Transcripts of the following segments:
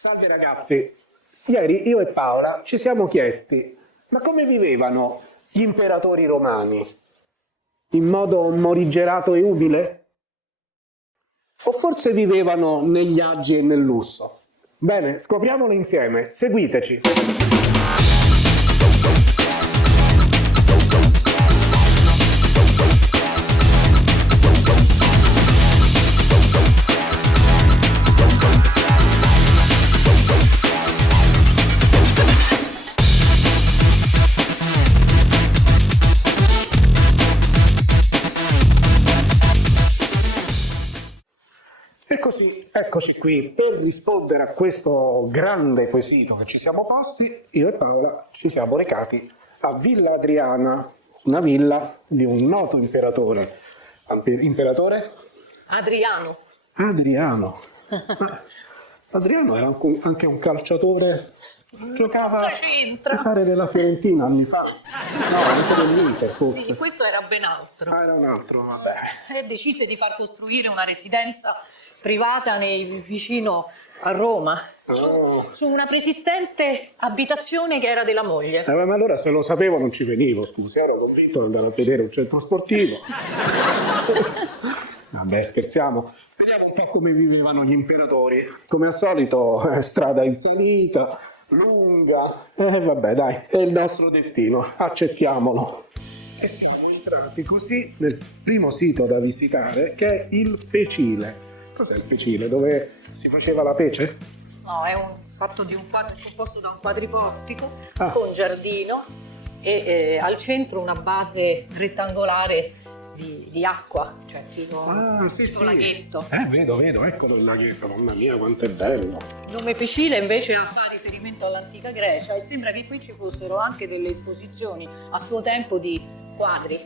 Salve ragazzi, ieri io e Paola ci siamo chiesti ma come vivevano gli imperatori romani? In modo morigerato e umile? O forse vivevano negli agi e nel lusso? Bene, scopriamolo insieme, seguiteci! E così, eccoci qui, per rispondere a questo grande quesito che ci siamo posti, io e Paola ci siamo recati a Villa Adriana, una villa di un noto imperatore. Imperatore? Adriano. Adriano. Ma Adriano era anche un calciatore, giocava mi pare della Fiorentina anni fa. No, anche dell'Inter forse. Sì, questo era ben altro. Ah, era un altro, vabbè. E decise di far costruire una residenza privata vicino a Roma, su una preesistente abitazione che era della moglie. Ma allora se lo sapevo non ci venivo, scusi, ero convinto di andare a vedere un centro sportivo. Vabbè, scherziamo. Vediamo un po' come vivevano gli imperatori. Come al solito, strada in salita, lunga. Vabbè, dai, è il nostro destino, accettiamolo. E siamo entrati così nel primo sito da visitare, che è il Pecile. Cos'è il Pecile? Dove si faceva la pece? No, è composto da un quadriportico con giardino e al centro una base rettangolare di acqua, cioè tipo un laghetto. Vedo, eccolo il laghetto, mamma mia quanto è bello. Il nome Pecile invece fa riferimento all'antica Grecia e sembra che qui ci fossero anche delle esposizioni a suo tempo di quadri.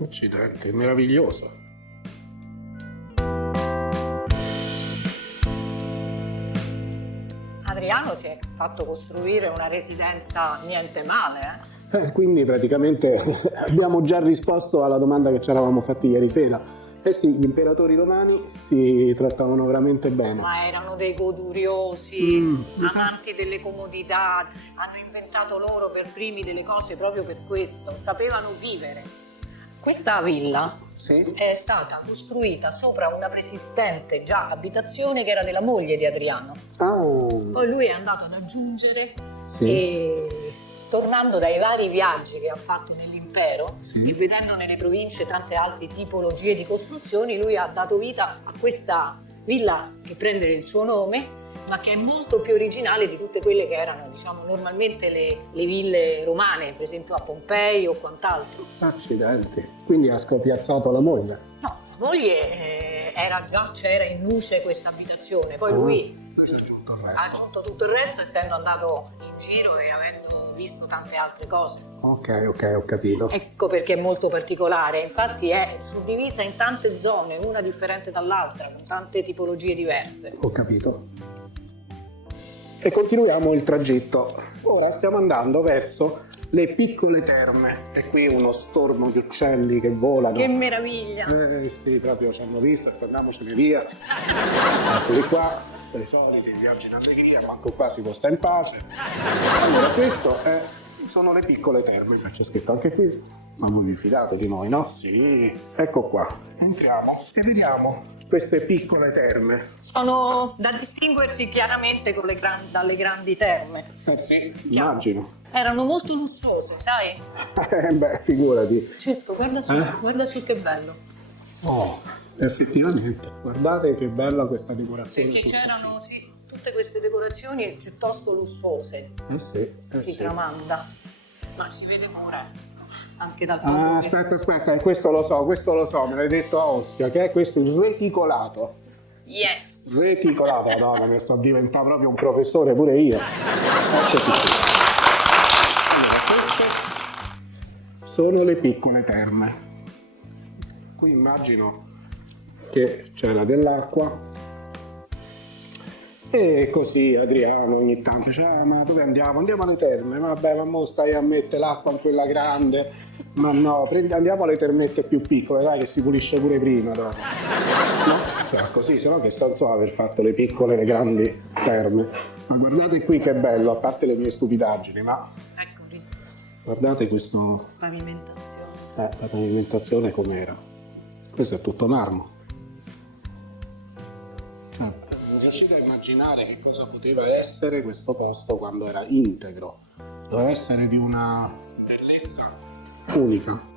Accidenti, meraviglioso. Adriano si è fatto costruire una residenza niente male, Quindi praticamente abbiamo già risposto alla domanda che ci eravamo fatti ieri sera. Eh sì, gli imperatori romani si trattavano veramente bene. Ma erano dei goduriosi, amanti delle comodità, hanno inventato loro per primi delle cose proprio per questo, sapevano vivere. Questa villa è stata costruita sopra una preesistente già abitazione che era della moglie di Adriano. Poi lui è andato ad aggiungere e tornando dai vari viaggi che ha fatto nell'impero e vedendo nelle province tante altre tipologie di costruzioni, lui ha dato vita a questa villa che prende il suo nome, ma che è molto più originale di tutte quelle che erano, diciamo, normalmente le ville romane, per esempio a Pompei o quant'altro. Accidenti, quindi ha scopiazzato la moglie? No, la moglie c'era in luce questa abitazione, poi lui ha aggiunto tutto il resto essendo andato in giro e avendo visto tante altre cose. Ok, ho capito. Ecco perché è molto particolare, infatti è suddivisa in tante zone, una differente dall'altra, con tante tipologie diverse. Ho capito. E continuiamo il tragitto. Ora stiamo andando verso le piccole terme. E qui uno stormo di uccelli che volano. Che meraviglia! Sì, proprio ci hanno visto e torniamocene via. Eccoli qua, per i soliti viaggi in allegria, manco qua si può stare in pace. Allora, sono le piccole terme, c'è scritto anche qui. Ma voi vi fidate di noi, no? Sì. Ecco qua, entriamo e vediamo queste piccole terme. Sono da distinguersi chiaramente dalle grandi terme. Sì, immagino. Erano molto lussuose, sai? Beh, figurati. Francesco, guarda su che bello. Oh, effettivamente, guardate che bella questa decorazione. Perché c'erano tutte queste decorazioni piuttosto lussuose. Si tramanda. Ma si vede pure anche dal punto aspetta, questo lo so, me l'hai detto a Ostia, che è questo il reticolato. Yes! Reticolato, madonna, mi sto diventando proprio un professore pure io. Eccoci qui. Allora, queste sono le piccole terme. Qui immagino che c'era dell'acqua. E così Adriano ogni tanto dice, ma dove andiamo? Andiamo alle terme, vabbè, ma mo stai a mettere l'acqua in quella grande, ma no, andiamo alle termette più piccole, dai che si pulisce pure prima dopo. No? Cioè, così, se no che senso ha aver fatto le piccole e le grandi terme. Ma guardate qui che bello, a parte le mie stupidaggini, ma Ecco lì, guardate questo, pavimentazione. la pavimentazione com'era. Questo è tutto marmo. Cioè, riuscite a immaginare che cosa poteva essere questo posto quando era integro? Doveva essere di una bellezza unica.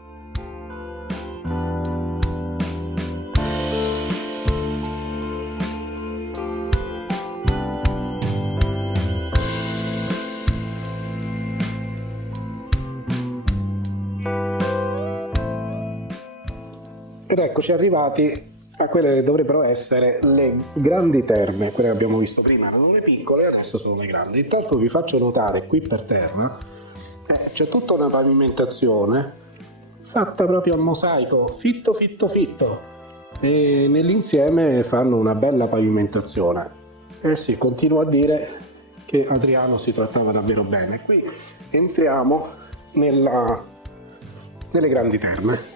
Ed eccoci arrivati a quelle che dovrebbero essere le grandi terme, quelle che abbiamo visto prima erano le piccole, adesso sono le grandi. Intanto vi faccio notare qui per terra c'è tutta una pavimentazione fatta proprio a mosaico, fitto fitto fitto, e nell'insieme fanno una bella pavimentazione. Eh sì, continuo a dire che Adriano si trattava davvero bene. Qui entriamo nelle grandi terme.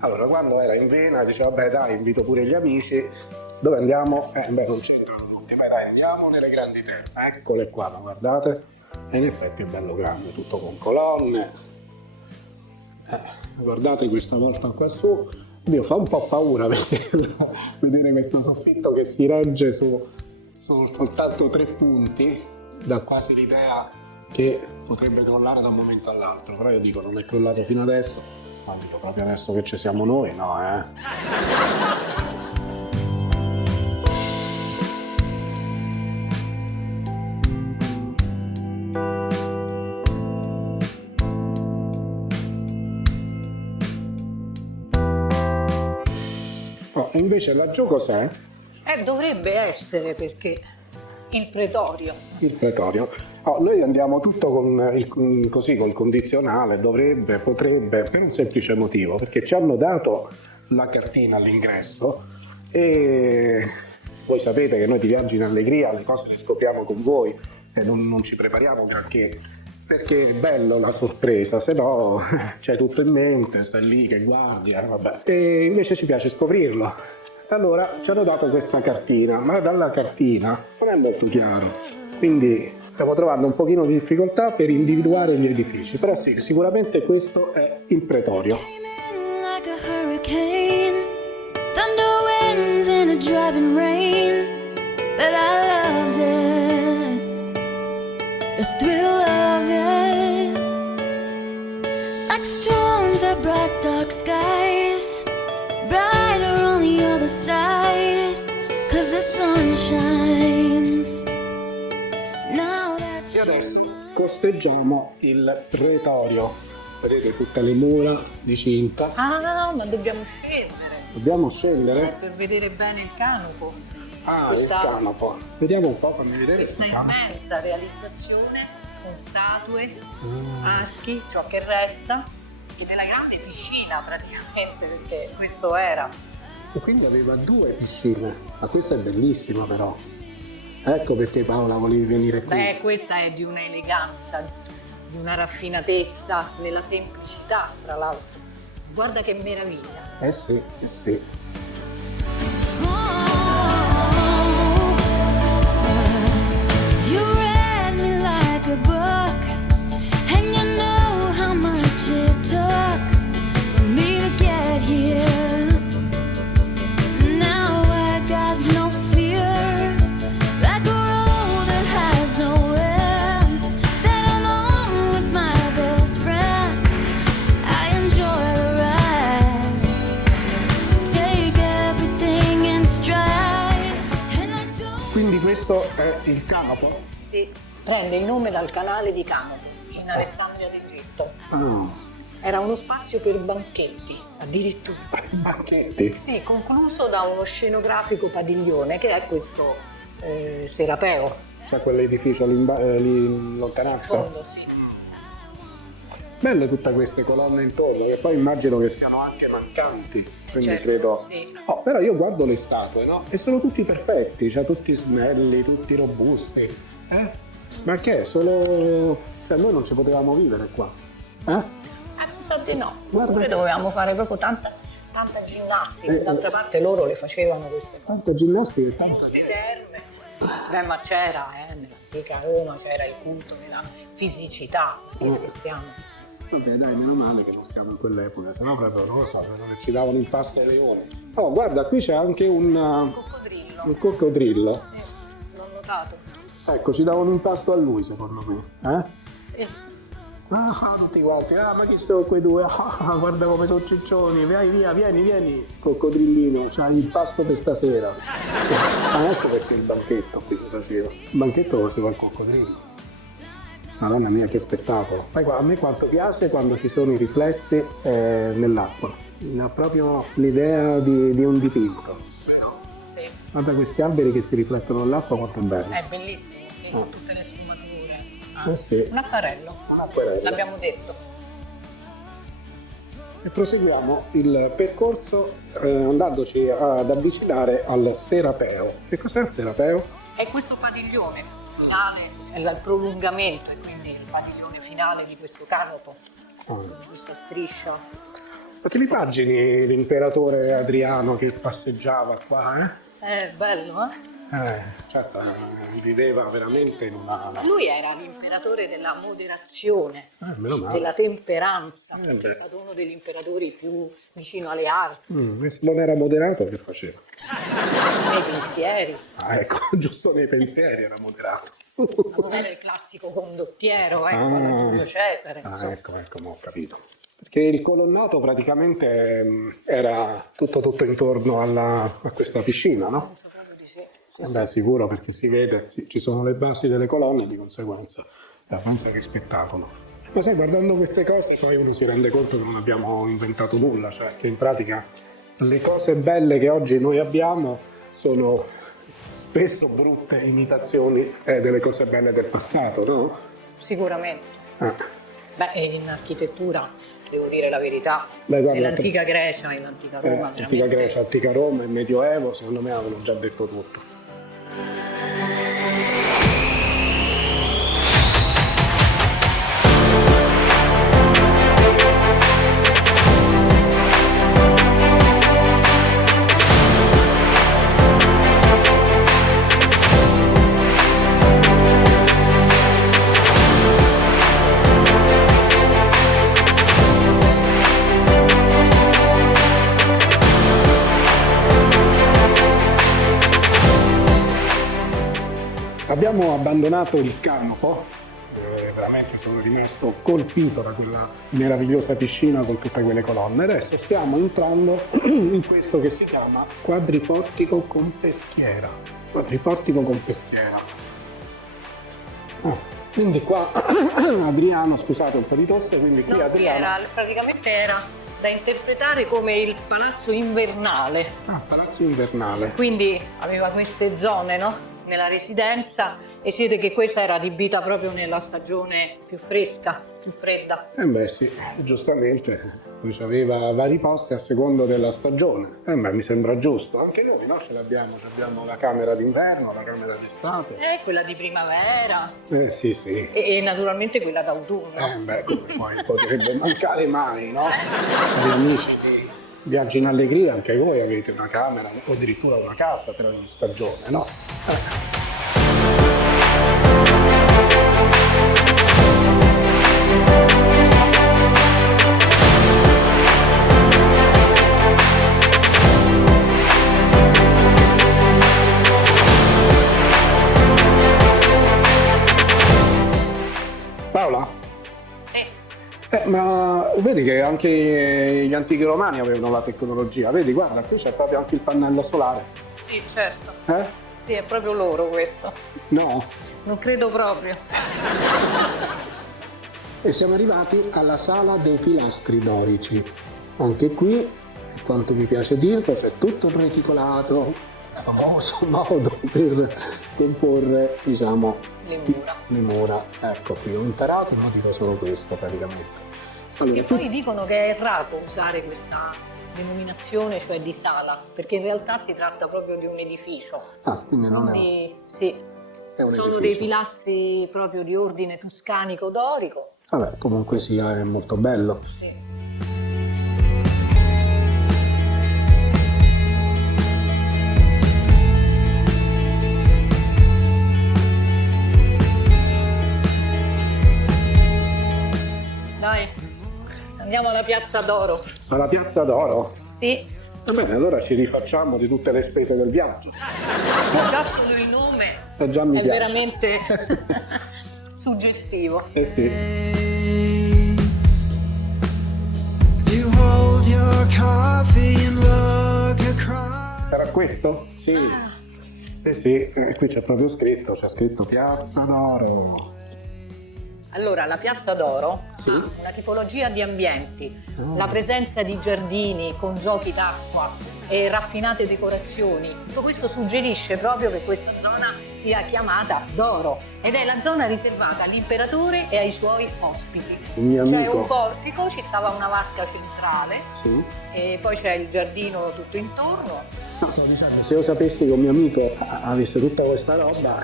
Allora, quando era in vena diceva, vabbè dai, invito pure gli amici, dove andiamo? Non c'entrano tutti, beh dai, andiamo nelle grandi terme, eccole qua, ma guardate, e in effetti è bello grande, tutto con colonne, guardate questa volta qua su, Dio, fa un po' paura vedere questo soffitto che si regge su soltanto 3 punti, dà quasi l'idea che potrebbe crollare da un momento all'altro, però io dico, non è crollato fino adesso. Ma dico, proprio adesso che ci siamo noi, no, Oh, e invece laggiù cos'è? Dovrebbe essere perché il pretorio. Il pretorio. Oh, noi andiamo tutto così col condizionale, dovrebbe, potrebbe, per un semplice motivo, perché ci hanno dato la cartina all'ingresso e voi sapete che noi di Viaggi in Allegria le cose le scopriamo con voi e non ci prepariamo granché, perché è bello la sorpresa, se no c'hai tutto in mente, stai lì che guardi, vabbè. E invece ci piace scoprirlo. Allora ci hanno dato questa cartina, ma dalla cartina non è molto chiaro, quindi stiamo trovando un pochino di difficoltà per individuare gli edifici, però sì, sicuramente questo è il pretorio. E adesso costeggiamo il pretorio. Vedete tutte le mura di cinta. Ah, ma dobbiamo scendere Dobbiamo scendere? per vedere bene il canopo. Ah, Questa- il canopo. Vediamo un po', fammi vedere Questa il canopo. immensa realizzazione con statue, archi, ciò che resta, e della grande piscina praticamente, perché questo era. E quindi aveva 2 piscine, ma questa è bellissima però. Ecco perché Paola volevi venire qui. Beh, questa è di una eleganza, di una raffinatezza, nella semplicità, tra l'altro. Guarda che meraviglia. Eh sì, eh sì. You read me like a book, and you know how much it took for me to get here. Now I got no fear, like a road that has no end, that I'm on with my best friend. I enjoy the ride, take everything in stride, and I don't. Quindi questo è il canopo? Sì, prende il nome dal canale di Canopo, in Alessandria d'Egitto. Ah, Era uno spazio per banchetti, addirittura. banchetti. Sì, concluso da uno scenografico padiglione, che è questo Serapeo. C'è quell'edificio lì in In lontananza. fondo, sì. Belle tutte queste colonne intorno, che poi immagino che siano anche mancanti, quindi Certo, credo. sì. Oh, però io guardo le statue, no? E sono tutti perfetti, cioè tutti snelli, tutti robusti. Ma che è? Solo. Cioè noi non ci potevamo vivere qua. Mi sa di no. Guarda Oppure che- dovevamo fare proprio tanta tanta ginnastica, d'altra parte loro le facevano queste cose. Tanta ginnastica e tanta... Tutte terme. Beh, ma c'era, nell'antica Roma c'era il culto della fisicità, che scherziamo. Vabbè dai, meno male che non siamo in quell'epoca, sennò proprio non lo so, non ci davano in pasto ai leoni. Oh, guarda, qui c'è anche un coccodrillo. Sì, l'ho notato. Ecco, ci davano in pasto a lui, secondo me. Sì. Tutti quanti, ma chi sono quei due? Guarda come sono ciccioni, vai via, vieni, coccodrillino, c'hai il pasto per stasera. Ecco perché il banchetto qui si faceva. Il banchetto lo faceva il coccodrillo. Madonna mia, che spettacolo. A me quanto piace quando ci sono i riflessi nell'acqua. Ha proprio l'idea di un dipinto. Sì. Guarda questi alberi che si riflettono nell'acqua, quanto è bello. È bellissimo, sì, con tutte le sfumature. Sì. Un acquarello. L'abbiamo detto. E proseguiamo il percorso andandoci ad avvicinare al Serapeo. Che cos'è il Serapeo? È questo padiglione finale, è il prolungamento e quindi il padiglione finale di questo canopo, di questa striscia. Ma ti immagini l'imperatore Adriano che passeggiava qua, È bello, eh? Certo, viveva veramente in una... Lui era l'imperatore della moderazione, meno male. della temperanza, beh. è stato uno degli imperatori più vicino alle arti, Se non era moderato, che faceva? nei pensieri. Ecco, giusto nei pensieri era moderato. Ma non era il classico condottiero, come Giulio Cesare. insomma. Ecco, ma ho capito. Perché il colonnato praticamente era tutto intorno a questa piscina, no? Penso proprio di sì. Beh, sicuro, perché si vede, ci sono le basi delle colonne, di conseguenza, pensa che spettacolo. Ma sai, guardando queste cose poi uno si rende conto che non abbiamo inventato nulla, cioè che in pratica le cose belle che oggi noi abbiamo sono spesso brutte imitazioni delle cose belle del passato, no? Sicuramente. Ah. Beh, in architettura, devo dire la verità, Beh, guarda, nell'antica Grecia e l'antica Roma, Antica veramente... Grecia, antica Roma e Medioevo, secondo me avevano già detto tutto. Abbiamo abbandonato il canopo, veramente sono rimasto colpito da quella meravigliosa piscina con tutte quelle colonne. Adesso stiamo entrando in questo che si chiama quadriportico con peschiera. Quadriportico con peschiera. Quindi qua Adriano, scusate un po' di tosse, quindi qui No, Adriano... praticamente era da interpretare come il palazzo invernale. Palazzo invernale. Quindi aveva queste zone, no? Nella residenza, e si vede che questa era adibita proprio nella stagione più fresca, più fredda. Beh sì, giustamente, poi aveva vari posti a secondo della stagione. Mi sembra giusto, anche noi no? Abbiamo la camera d'inverno, la camera d'estate. Quella di primavera. Sì. E naturalmente quella d'autunno. Come poi potrebbe mancare mai, no? Cari amici di Viaggi in Allegria, anche voi avete una camera o addirittura una casa per ogni stagione, no? Paola? Ma vedi che anche gli antichi romani avevano la tecnologia, vedi, guarda, qui c'è proprio anche il pannello solare. Sì, certo. Eh? Sì, è proprio loro questo. No? Non credo proprio. E siamo arrivati alla sala dei pilastri dorici. Anche qui, per quanto mi piace dirlo, c'è tutto il reticolato, famoso modo per comporre, diciamo, le mura. Ecco qui, ho imparato, ma dico solo questo praticamente. Allora, E poi dicono che è errato usare questa denominazione, cioè di sala, perché in realtà si tratta proprio di un edificio. Quindi non Quindi sì, è un sono edificio. dei pilastri proprio di ordine tuscanico-dorico. Vabbè, comunque sia, è molto bello. Sì. Andiamo alla Piazza d'Oro. Alla Piazza d'Oro? Sì, Va bene, allora ci rifacciamo di tutte le spese del viaggio. già solo il nome Già mi è piace. veramente suggestivo. Eh sì. You hold your coffee and look across. Sarà questo? Sì. Sì, qui c'è proprio scritto, c'è scritto Piazza d'Oro. Allora, la Piazza d'Oro Sì. ha una tipologia di ambienti, la presenza di giardini con giochi d'acqua e raffinate decorazioni. Tutto questo suggerisce proprio che questa zona sia chiamata d'oro ed è la zona riservata all'imperatore e ai suoi ospiti. Il mio C'è amico. un portico, ci stava una vasca centrale Sì. e poi c'è il giardino tutto intorno. No, stavo dicendo, se io sapessi che un mio amico avesse tutta questa roba,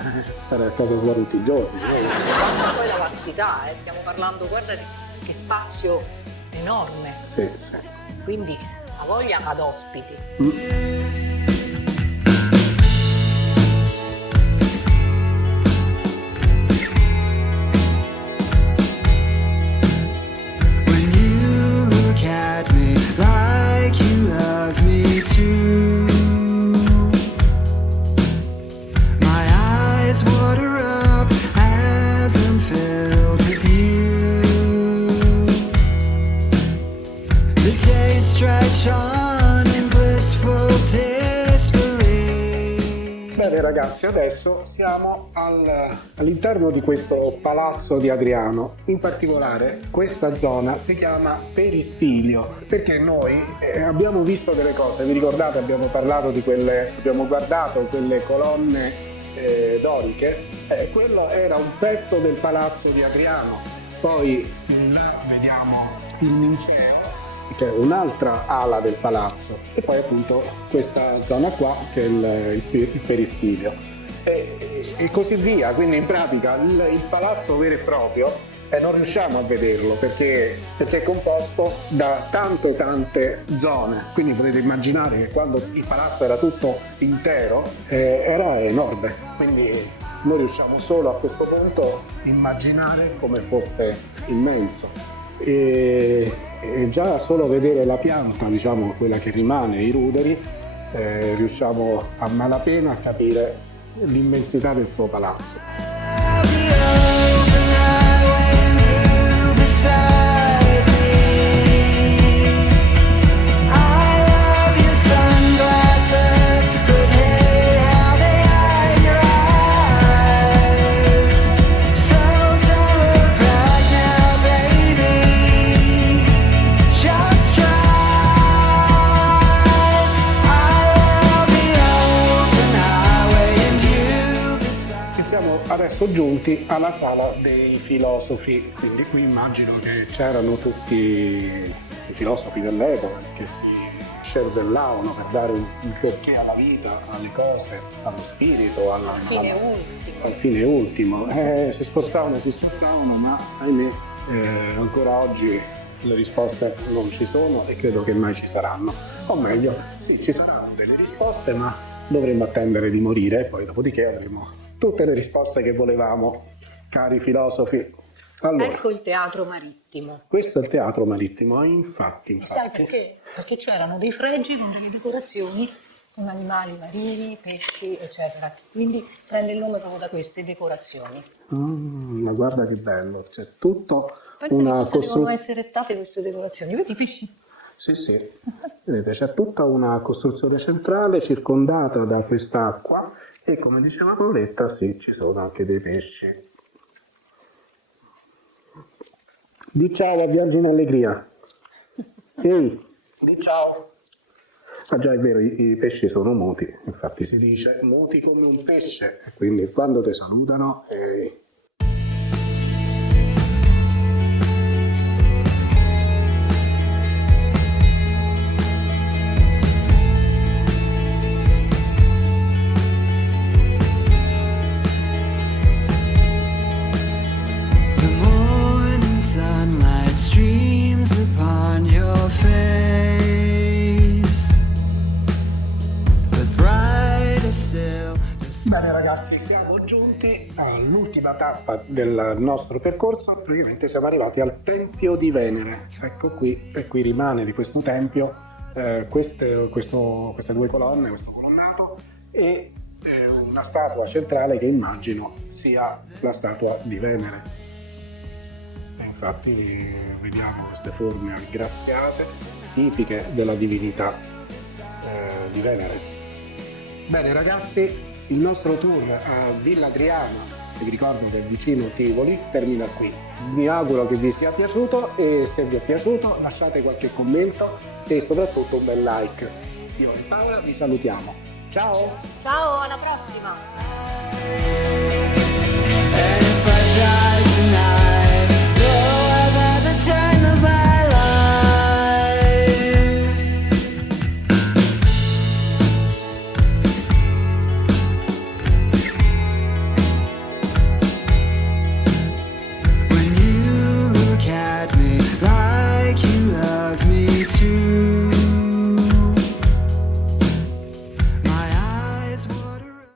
sarei a casa sua tutti i giorni. Ma poi la vastità, stiamo parlando, guarda che spazio enorme, Sì, sì. quindi ha voglia ad ospiti. When you look at me like you love me too, my eyes water up as I'm filled with you. The days stretch on in blissful disbelief. Bene ragazzi, adesso siamo all'interno di questo palazzo di Adriano. In particolare questa zona si chiama Peristilio, perché noi abbiamo visto delle cose, vi ricordate? Abbiamo guardato quelle colonne doriche. Quello era un pezzo del palazzo di Adriano. Poi là vediamo il Ninfeo, che è un'altra ala del palazzo, e poi appunto questa zona qua che è il Peristilio e così via. Quindi in pratica il palazzo vero e proprio non riusciamo a vederlo perché è composto da tante zone, quindi potete immaginare che quando il palazzo era tutto intero era enorme, quindi noi riusciamo solo a questo punto immaginare come fosse immenso. E già solo vedere la pianta, diciamo quella che rimane, i ruderi, riusciamo a malapena a capire l'immensità del suo palazzo. Siamo adesso giunti alla sala dei filosofi, quindi qui immagino che c'erano tutti i filosofi dell'epoca che si cervellavano per dare un perché alla vita, alle cose, allo spirito, Al fine ultimo. al fine ultimo. Si sforzavano, ma ahimè ancora oggi le risposte non ci sono e credo che mai ci saranno. O meglio, sì, ci saranno delle risposte, ma dovremmo attendere di morire e poi dopodiché avremo tutte le risposte che volevamo, cari filosofi. Allora, Ecco il teatro marittimo. questo è il teatro marittimo, infatti. Sai perché? Perché c'erano dei fregi con delle decorazioni con animali marini, pesci, eccetera. Quindi prende il nome proprio da queste decorazioni. Ma guarda che bello, c'è tutto Pensa una che cosa devono costruzione. essere state queste decorazioni. Vedi i pesci? Sì, vedete, c'è tutta una costruzione centrale circondata da quest'acqua e come diceva Paoletta, sì, ci sono anche dei pesci. Di ciao a Viaggio in Allegria. Ehi, di ciao. Ah già, è vero, i pesci sono muti, infatti si dice muti come un pesce, e quindi quando ti salutano... The morning sunlight streams upon your face, but brighter still. Bene ragazzi, siamo giunti giunti all'ultima tappa del nostro percorso, praticamente siamo arrivati al Tempio di Venere. Ecco qui, e qui rimane di questo tempio queste due colonne, questo colonnato e una statua centrale che immagino sia la statua di Venere. E infatti vediamo queste forme aggraziate, tipiche della divinità di Venere. Bene ragazzi, il nostro tour a Villa Adriana, che vi ricordo che è vicino Tivoli, termina qui. Mi auguro che vi sia piaciuto e se vi è piaciuto lasciate qualche commento e soprattutto un bel like. Io e Paola vi salutiamo. Ciao! Ciao, alla prossima!